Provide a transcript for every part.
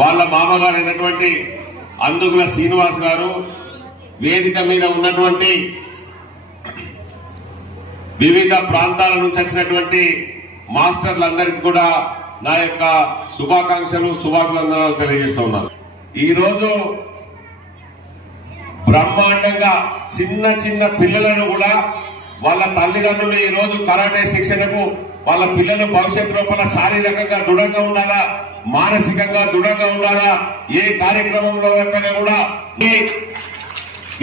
వాళ్ళ మామగారు అయినటువంటి అందుగుల శ్రీనివాస్ గారు, వేదిక మీద ఉన్నటువంటి వివిధ ప్రాంతాల నుంచి వచ్చినటువంటి మాస్టర్లందరికీ కూడా నా యొక్క శుభాకాంక్షలు శుభాభినందనలు తెలియజేస్తూ ఉన్నాను. ఈరోజు బ్రహ్మాండంగా చిన్న చిన్న పిల్లలను కూడా వాళ్ళ తల్లిదండ్రులు ఈరోజు కరాటే శిక్షణకు వాళ్ళ పిల్లలు భవిష్యత్తు లోపల శారీరకంగా దృఢంగా ఉండాలా, మానసికంగా దృఢంగా ఉండాలా, ఏ కార్యక్రమంలో కూడా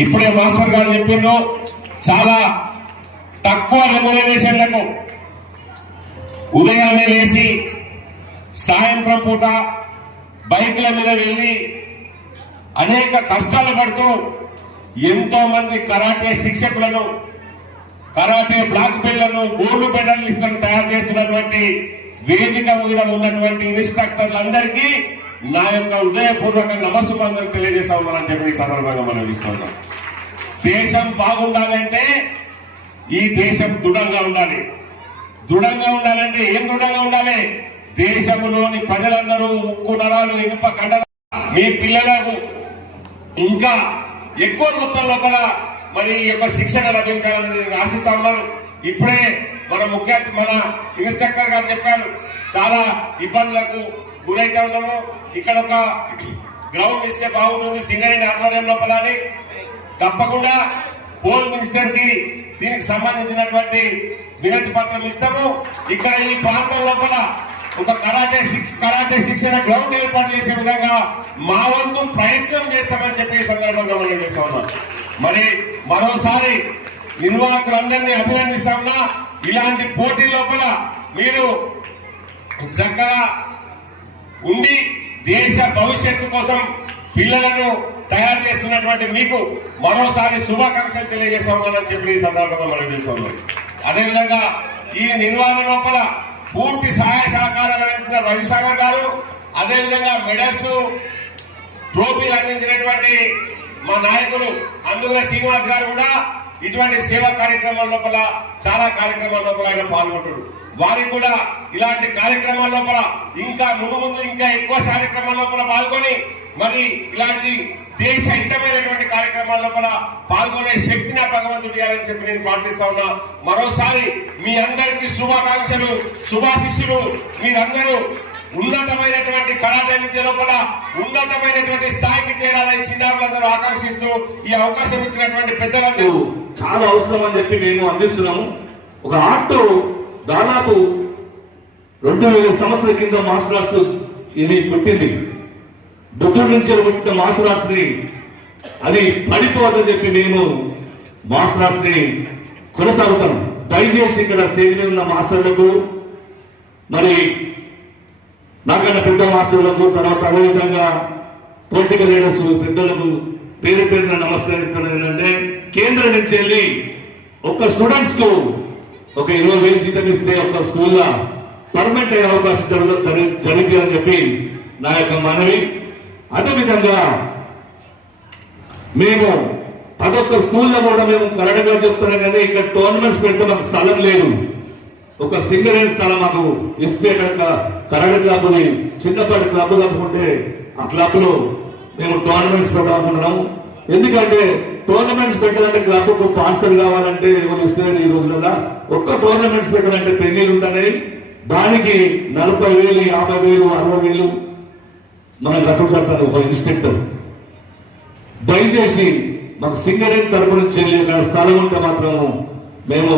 ఇప్పుడే మాస్టర్ గారు చెప్పిండ్రు, చాలా తక్కువ రెమ్యునరేషన్లకు ఉదయాన్నే లేచి సాయంత్రం పూట బైక్ల మీద వెళ్ళి అనేక కష్టాలు పడుతూ ఎంతో మంది కరాటే శిక్షకులను, కరాటే బ్లాక్ బెల్ట్లను, గోల్డ్ మెడలిస్టులను తయారు చేస్తున్నటువంటి వేదిక మీద ఉన్నటువంటి ఇన్స్ట్రక్టర్లందరికీ నా యొక్క హృదయపూర్వక నమస్సుమందరూ తెలియజేస్తా ఉన్నానని చెప్పి ఈ సందర్భంగా మనం ఇస్తా ఉన్నాం. దేశం బాగుండాలంటే ఈ దేశం దృఢంగా ఉండాలి. దృఢంగా ఉండాలంటే ఏం దృఢంగా ఉండాలి? దేశంలోని ప్రజలందరూ ఉక్కు నరాలు, ఇనుప కండలు, మీ పిల్లలకు ఇంకా ఎక్కువ మొత్తం లోపల మరి ఈ యొక్క శిక్షణ లభించాలని నేను ఆశిస్తా ఉన్నాను. ఇప్పుడే మన ఇన్స్ట్రక్టర్ గారు చెప్పారు, చాలా ఇబ్బందులకు గురైతే ఉన్నాము, ఇక్కడ ఒక గ్రౌండ్ ఇస్తే బాగుంటుంది సింగరేణి ఆధ్వర్యం లోపల అని. తప్పకుండా హోమ్ మినిస్టర్ కి దీనికి సంబంధించినటువంటి వినతి పత్రం ఇస్తాము. ఇక్కడ ఈ ప్రాంతం లోపల ఒక కరాటే శిక్షణ గ్రౌండ్ ఏర్పాటు చేసే విధంగా మా వంతు ప్రయత్నం చేస్తామని చెప్పి ఈ సందర్భంగా మనం చేస్తా ఉన్నాం. మరి మరోసారి నిర్వాహకులందరినీ అభినందిస్తా ఉన్నా. ఇలాంటి పోటీ లోపల మీరు చక్కగా ఉండి దేశ భవిష్యత్తు కోసం పిల్లలను తయారు చేస్తున్నటువంటి మీకు మరోసారి శుభాకాంక్షలు తెలియజేస్తా ఉన్నానని చెప్పి ఈ సందర్భంగా మనం చేస్తా ఉన్నాం. అదేవిధంగా ఈ నిర్వహణ లోపల పూర్తి సహాయ సహకారాలు అందించిన రవిసాగర్ గారు, అదేవిధంగా మెడల్స్, ట్రోఫీలు అందించినటువంటి మా నాయకులు అందుగుల శ్రీనివాస్ గారు కూడా ఇటువంటి సేవా కార్యక్రమాల లోపల చాలా కార్యక్రమాల లోపల ఆయన పాల్గొంటారు. వారికి కూడా ఇలాంటి కార్యక్రమాల లోపల ఇంకా ముందు ఇంకా ఎక్కువ కార్యక్రమాల లోపల పాల్గొని మరి ఇలాంటి దేశ హితమైనటువంటి కార్యక్రమాల లోపల పాల్గొనే శక్తిని భగవంతుడు ఇవ్వాలని చెప్పి నేను ప్రార్థిస్తా ఉన్నా. మరోసారి మీ అందరికీ శుభాకాంక్షలు, శుభాశిష్యులు. మీరందరూ ఉన్నతమైనటువంటి కరాటే విద్య లోపల ఉన్నతమైనటువంటి స్థాయికి చేరాలని చిన్నారులందరూ ఆకాంక్షిస్తూ ఈ అవకాశం ఇచ్చినటువంటి పెద్దలందరూ చాలా అవసరం అని చెప్పి మేము అందిస్తున్నాము. ఒక ఆర్ట్ దాదాపు 2000 సంవత్సరాల కింద మార్షల్ ఆర్ట్స్ ఇది పుట్టింది. బుద్ధుడి నుంచి పుట్టిన మార్షల్ ఆర్ట్స్ ని అది పడిపోవద్దని చెప్పి మేము మార్షల్ ఆర్ట్స్ ని కొనసాగుతాం. దయచేసి ఇక్కడ స్టేజ్ మీద ఉన్న మాస్టర్లకు, మరి నాకన్నా పెద్ద మాస్టర్లకు, తర్వాత అదేవిధంగా పొలిటికల్ లీడర్స్ పెద్దలకు పేరు పేరున నమస్కరిస్తున్నాను. ఏంటంటే కేంద్రం నుంచి వెళ్ళి ఒక్క స్టూడెంట్స్ కు ఒక 20,000 జీతం ఇస్తే ఒక స్కూల్లో పర్మనెంట్ అయ్యే అవకాశం జరిగిందని చెప్పి నా యొక్క మనవి. అదేవిధంగా మేము అదొక స్కూల్లో కూడా మేము కరెక్ట్గా చెప్తున్నాం కానీ ఇక్కడ టోర్నమెంట్స్ పెడితే మాకు స్థలం లేదు. ఒక సింగరేణి స్థలం మాకు ఇస్తే కనుక కరాటే క్లబ్ని చిన్నపాటి క్లబ్ కప్పుకుంటే ఆ క్లబ్ లో మేము టోర్నమెంట్స్ పెట్టాలనుకుంటున్నాము. ఎందుకంటే టోర్నమెంట్స్ పెట్టాలంటే క్లబ్ కు స్పాన్సర్ కావాలంటే ఎవరు ఇస్తారని ఈ రోజులలో ఒక్క టోర్నమెంట్స్ పెట్టాలంటే పెళ్లిలు ఉంటాయి. దానికి 40,000, 50,000, 60,000 మనం డబ్బు కడతాను ఒక ఇన్స్ట్రక్టర్. దయచేసి మాకు సింగరేణి తరపు నుంచి స్థలం ఉంటే మాత్రము మేము